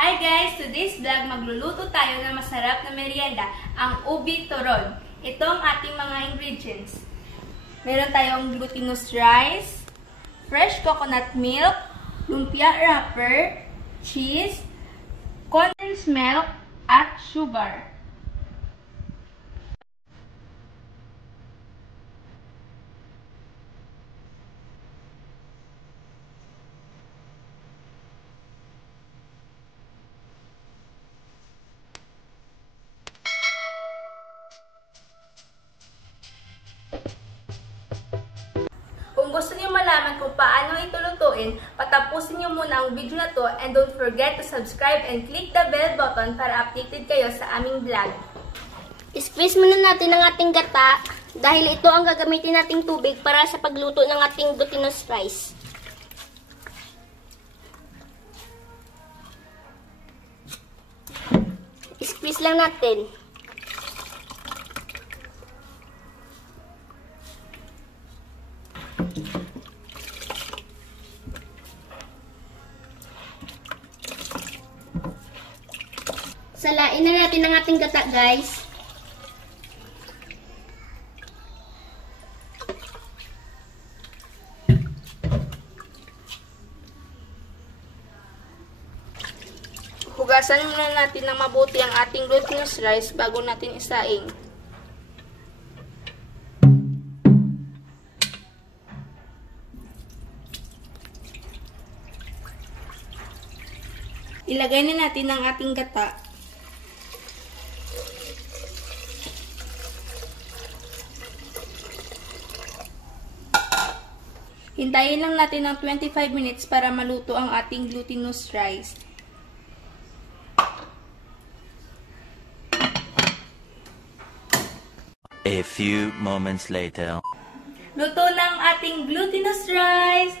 Hi guys! Today's vlog, magluluto tayo ng masarap na merienda, ang ubi turon. Ito ang ating mga ingredients. Meron tayong glutinous rice, fresh coconut milk, lumpia wrapper, cheese, condensed milk, at sugar. Kung gusto niyo malaman kung paano ito lutuin, patapusin niyo muna ang video na to and don't forget to subscribe and click the bell button para updated kayo sa aming vlog. Squeeze muna natin ang ating gata dahil ito ang gagamitin nating tubig para sa pagluto ng ating glutinous rice. Squeeze lang natin. Salain na natin ang ating gata, guys. Hugasan muna natin ng mabuti ang ating glutinous rice bago natin isaing. Ilagay na natin ang ating gata. Hintayin lang natin ng 25 minutes para maluto ang ating glutinous rice. A few moments later. Luto ng ating glutinous rice.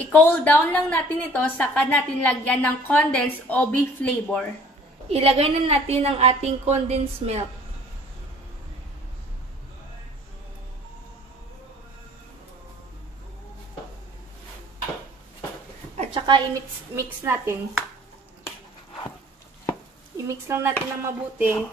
I-cool down lang natin ito, saka natin lagyan ng condensed o beef flavor. Ilagay na natin ang ating condensed milk. At saka i-mix natin. I-mix lang natin ng mabuti.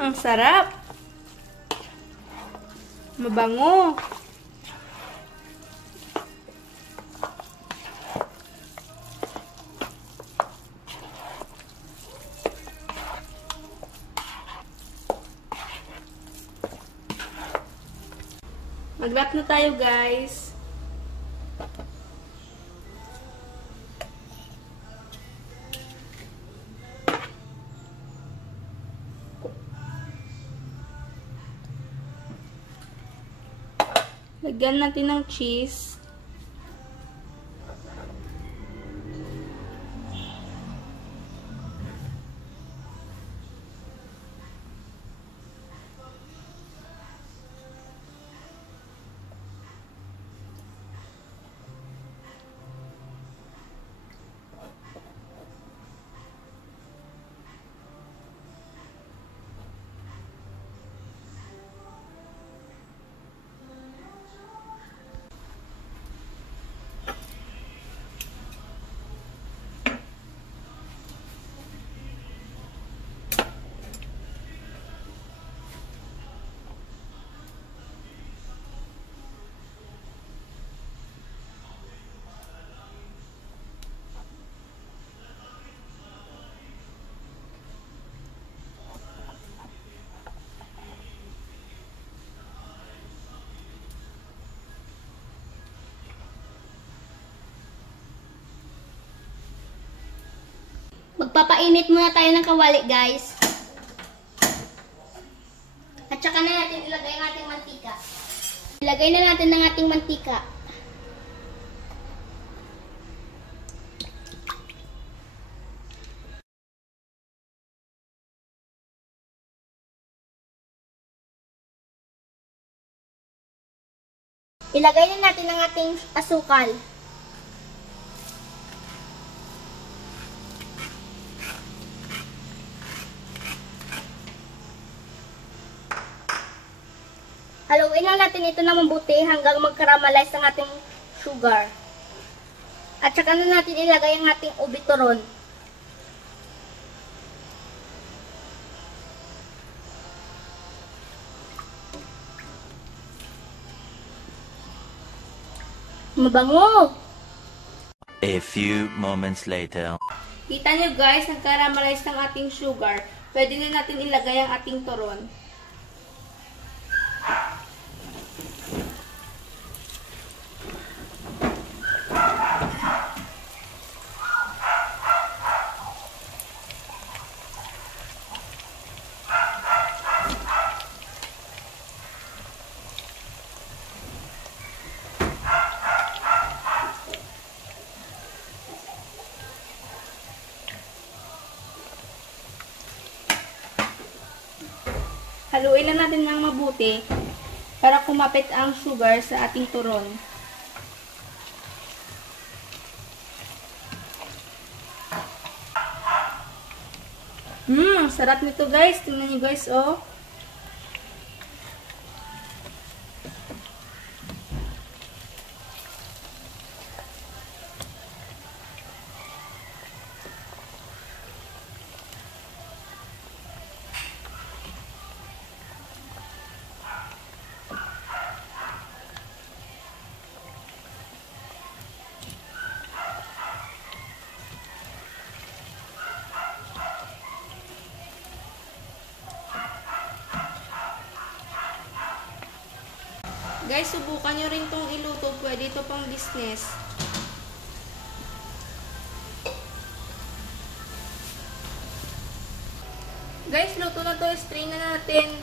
Ang sarap. Mabango. Mag-wrap na tayo, guys. Lagyan natin ng cheese. Magpapainit muna tayo ng kawali, guys. At saka na natin ilagay ang ating mantika. Ilagay na natin ang ating mantika. Ilagay na natin ang ating asukal. Haluin lang natin ito na mabuti hanggang mag-caramelize ang ating sugar. At saka na natin ilagay ang ating ube turon. Mabango! A few moments later. Kita nyo guys, nag-caramelize ng ating sugar. Pwede na natin ilagay ang ating turon. Haluin lang natin ng mabuti para kumapit ang sugar sa ating turon. Ang sarap nito guys. Tingnan nyo guys, oh. Guys, subukan nyo rin itong iluto. Pwede ito pang business. Guys, luto na to. Strain na natin.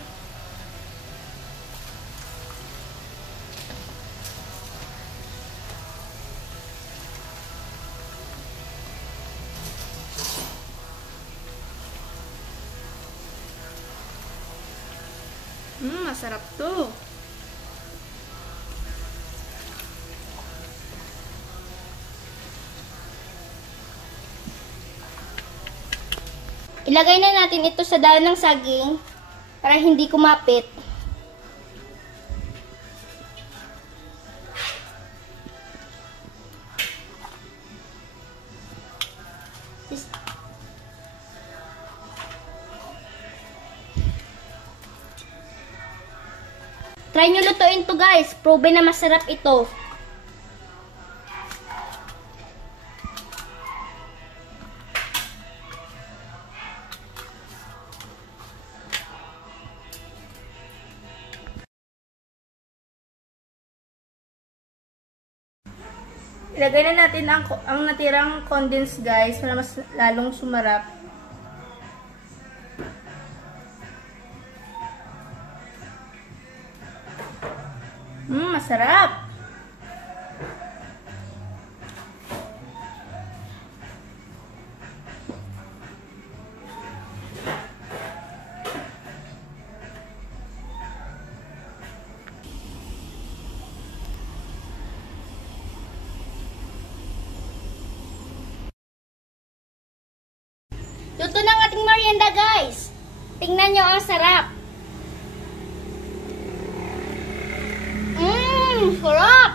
Masarap to. Ilagay na natin ito sa dahon ng saging para hindi kumapit. Try nyo lutuin to guys. Proven na masarap ito. Ilagay na natin ang natirang condensed guys para mas lalong sumarap. Masarap! Luto ng ating merienda guys. Tingnan nyo ang sarap. Sarap!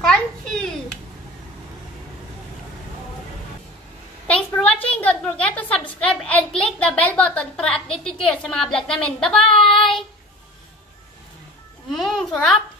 Crunchy! Thanks for watching. Don't forget to subscribe and click the bell button para updated kayo sa mga vlog namin. Bye-bye! Sarap!